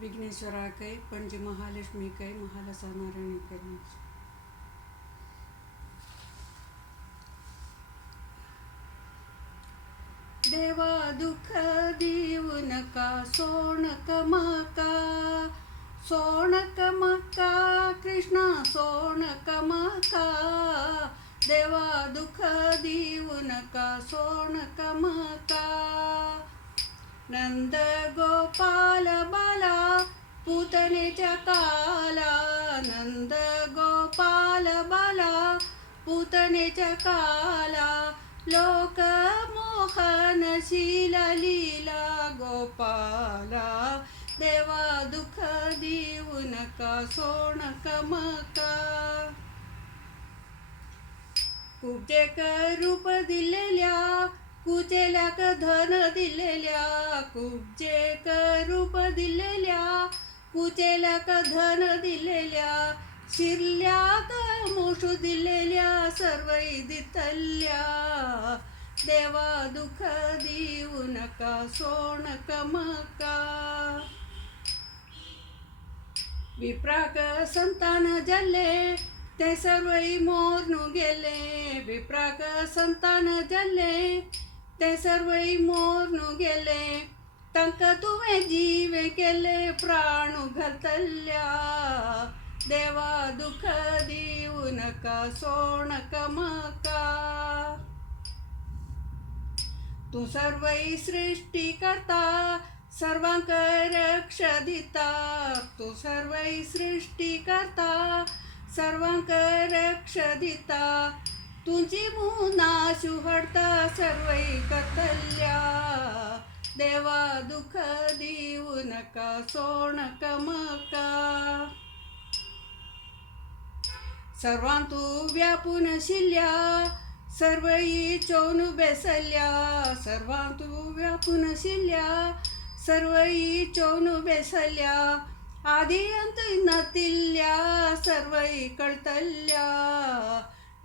विघ्नेश्वराकै पणजी महालक्ष्मीकै महालसा नारायणीकै देवा दुःख देऊ नका सोनक मका कृष्णा सोनक मका देवा दुःख देऊ नका सोनक मका नंद गोपाल बाला पूतनेच्या काला नंद गोपाल बाला पूतनेच्या काला लोक मोहनशील लीला गोपाला देवा दुःख देऊ नका सोनक मका कुबजेक रूप दिलेल्या कुचेल्याक धन दिलेल्या कुबजेक रूप दिलेल्या कुचेल्याक धन दिलेल्या शिरल्यात मोठू दिलेल्या सर्वई दितल्या देवा दुःख देऊ नका सोनक मका विप्राक संतान जल्ले ते सर्वई मोरनू गेले विप्राक संतान जल्ले ते सर्वई मोरनू गेले तंक तुवे जीव केले प्राणू घातल्या देवा दुःख देऊ नका सोनक मका तू सर्वई सृष्टी करता सर्वांक रक्ष दिता तू सर्वई सृष्टी करता सर्वांक रक्ष दिता तुझी मुना शुहडता सर्वई कतल्या देवा दुःख देऊ नका सोनक मका सर्वांतू व्यापून शिल्या सर्वई चोन बेसल्या सर्वांतू व्यापून शिल्या सर्वई चोन बेसल्या आधी अंत नतिल्या सर्वई कळतल्या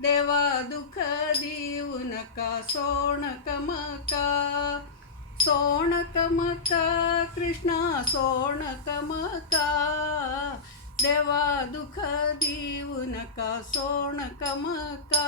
देवा दुःख देऊ नका सोनक मका सोनक मका कृष्णा सोनक मका देवा दुःख देऊ नका सोनक मका